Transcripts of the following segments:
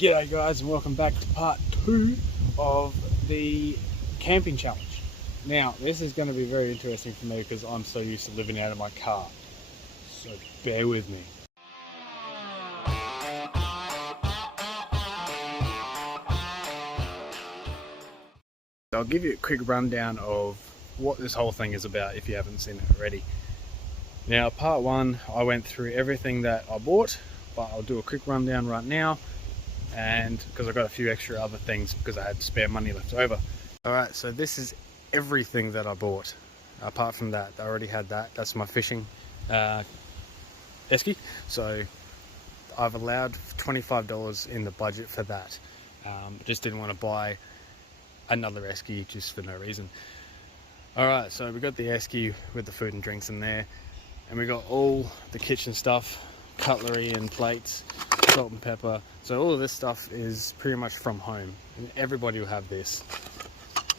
G'day guys, and welcome back to part 2 of the camping challenge. Now this is going to be very interesting for me because I'm so used to living out of my car, so bear with me. I'll give you a quick rundown of what this whole thing is about if you haven't seen it already. Now part 1 I went through everything that I bought, but I'll do a quick rundown right now, and because I got a few extra other things because I had spare money left over. Alright, so this is everything that I bought. Apart from that, I already had that. That's my fishing esky. So I've allowed $25 in the budget for that. Just didn't want to buy another esky just for no reason. Alright, so we got the esky with the food and drinks in there, and we got all the kitchen stuff, cutlery and plates, salt and pepper. So all of this stuff is pretty much from home, and everybody will have this.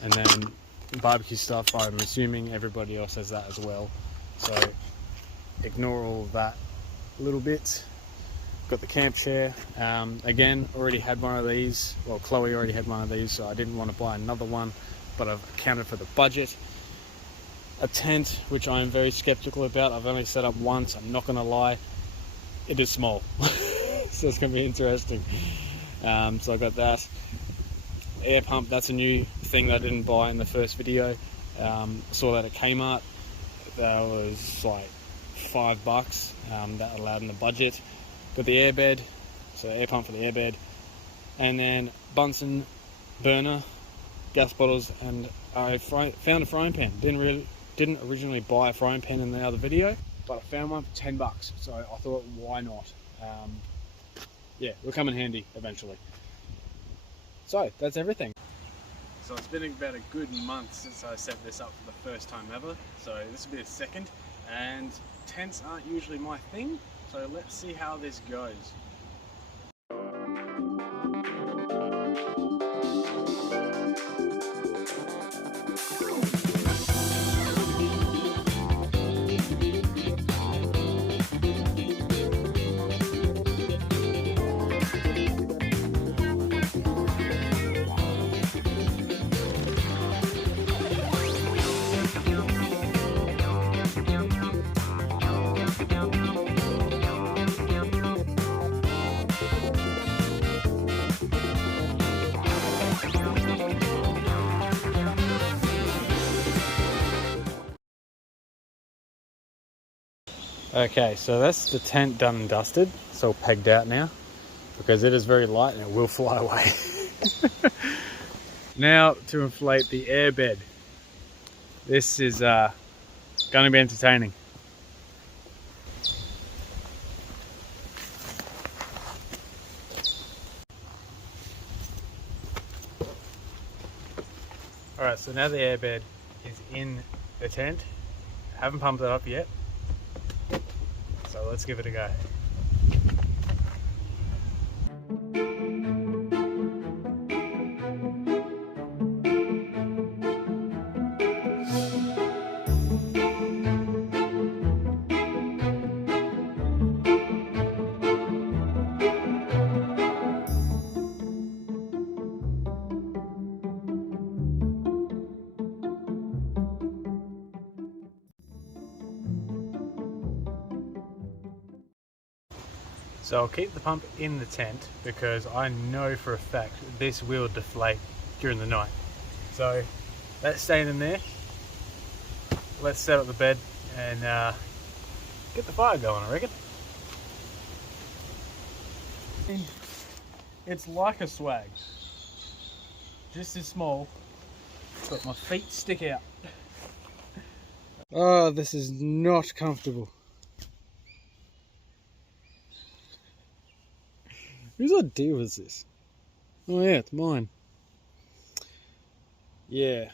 And then barbecue stuff, I'm assuming everybody else has that as well, so ignore all of that little bit. Got the camp chair, again already had one of these. Well, Chloe already had one of these, so I didn't want to buy another one, but I've accounted for the budget. A tent, which I'm very skeptical about. I've only set up once, I'm not gonna lie, it is small. So it's going to be interesting. So I got that. Air pump, that's a new thing that I didn't buy in the first video. Saw that at Kmart. That was like $5, that allowed in the budget. Got the airbed, so air pump for the airbed. And then Bunsen burner, gas bottles, and I found a frying pan. Didn't originally buy a frying pan in the other video, but I found one for $10, so I thought, why not? Yeah, will come in handy eventually. So that's everything. So it's been about a good month since I set this up for the first time ever, so this will be the second, and tents aren't usually my thing, so let's see how this goes. Okay, so that's the tent done and dusted. It's all pegged out now because it is very light and it will fly away. Now to inflate the airbed. This is going to be entertaining. Alright, so now the airbed is in the tent. I haven't pumped it up yet. So let's give it a go. So I'll keep the pump in the tent because I know for a fact this will deflate during the night. So let's stay in there. Let's set up the bed and get the fire going, I reckon. It's like a swag, just as small, but my feet stick out. Oh, this is not comfortable. Whose idea was this? Oh yeah, it's mine. Yeah.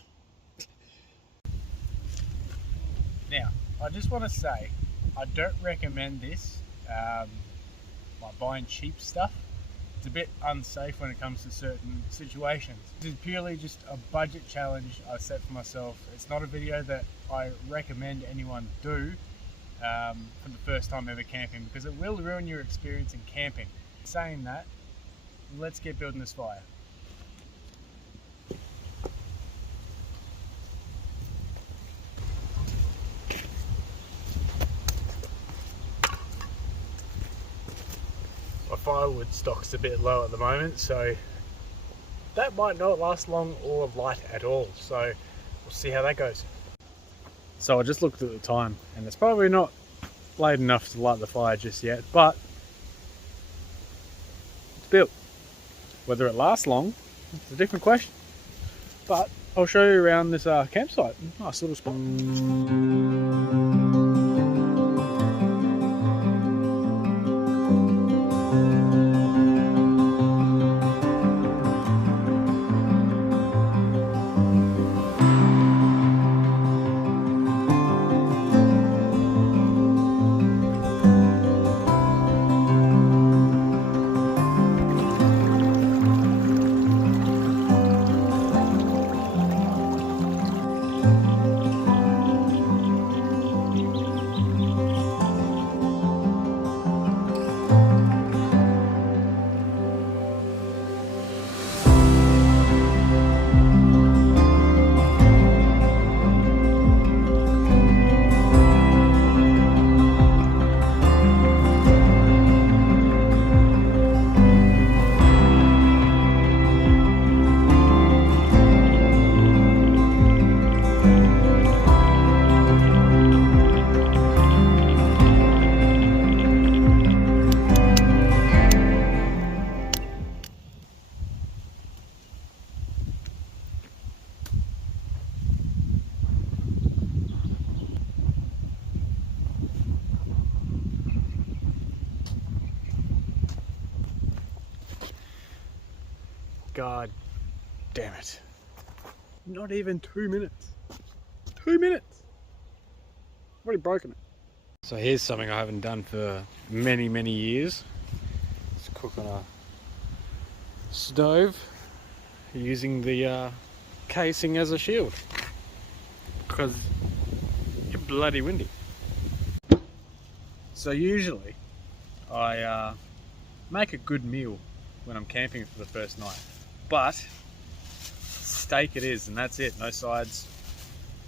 Now, I just want to say, I don't recommend this, like buying cheap stuff. It's a bit unsafe when it comes to certain situations. This is purely just a budget challenge I set for myself. It's not a video that I recommend anyone do for the first time ever camping, because it will ruin your experience in camping. Saying that, let's get building this fire. My firewood stock's a bit low at the moment, so that might not last long or light at all, so we'll see how that goes. So I just looked at the time, and it's probably not late enough to light the fire just yet, but it's built. Whether it lasts long, it's a different question. But I'll show you around this campsite. Nice little spot. God damn it. Not even 2 minutes. 2 minutes! I've already broken it. So here's something I haven't done for many, many years. It's cook on a stove using the casing as a shield. Because it's bloody windy. So usually I make a good meal when I'm camping for the first night. But steak it is, and that's it. No sides,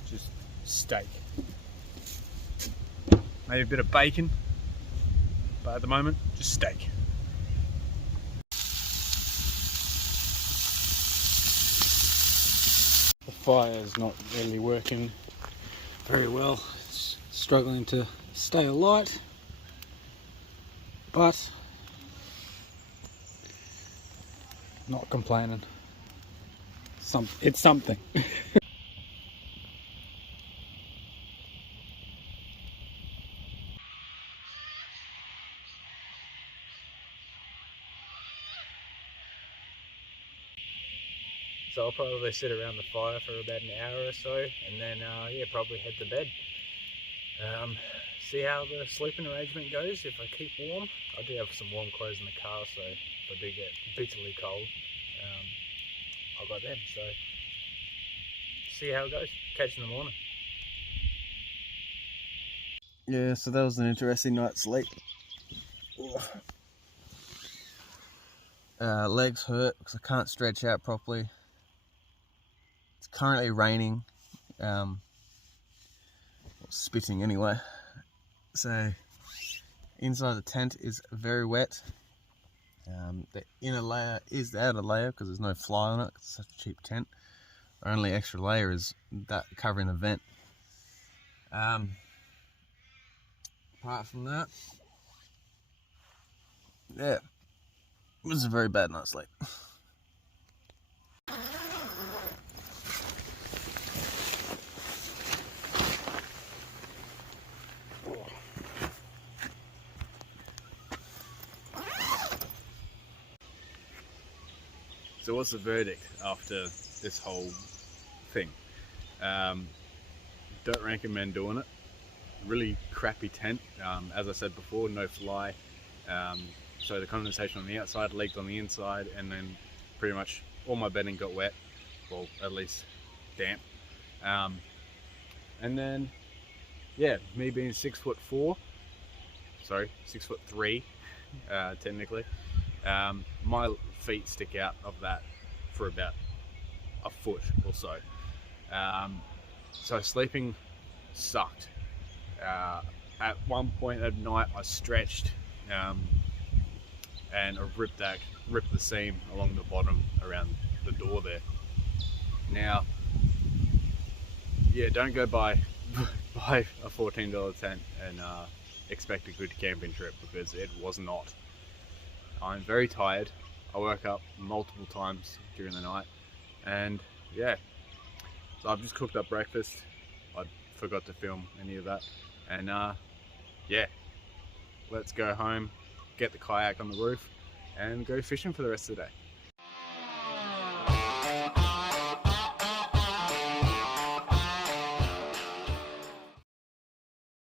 just steak. Maybe a bit of bacon, but at the moment, just steak. The fire is not really working very well. It's struggling to stay alight, but not complaining. It's something. So I'll probably sit around the fire for about an hour or so, and then yeah, probably head to bed. See how the sleeping arrangement goes. If I keep warm, I do have some warm clothes in the car, so if I do get bitterly cold, I've got them. So see how it goes. Catch you in the morning. Yeah, so that was an interesting night's sleep. Legs hurt because I can't stretch out properly. It's currently raining, spitting anyway. So inside the tent is very wet. The inner layer is the outer layer because there's no fly on it. It's such a cheap tent. Our only extra layer is that covering the vent. Apart from that, yeah, it was a very bad night's sleep. So what's the verdict after this whole thing? Don't recommend doing it. Really crappy tent. As I said before, no fly. So the condensation on the outside leaked on the inside, and then pretty much all my bedding got wet, well, at least damp. And then, yeah, me being 6'4", sorry, 6'3", technically. My feet stick out of that for about a foot or so. So sleeping sucked. At one point at night I stretched and I ripped the seam along the bottom around the door there. Now, yeah, don't go buy a $14 tent and expect a good camping trip, because it was not. I'm very tired. I woke up multiple times during the night, and yeah, so I've just cooked up breakfast. I forgot to film any of that, and yeah, let's go home, get the kayak on the roof, and go fishing for the rest of the day.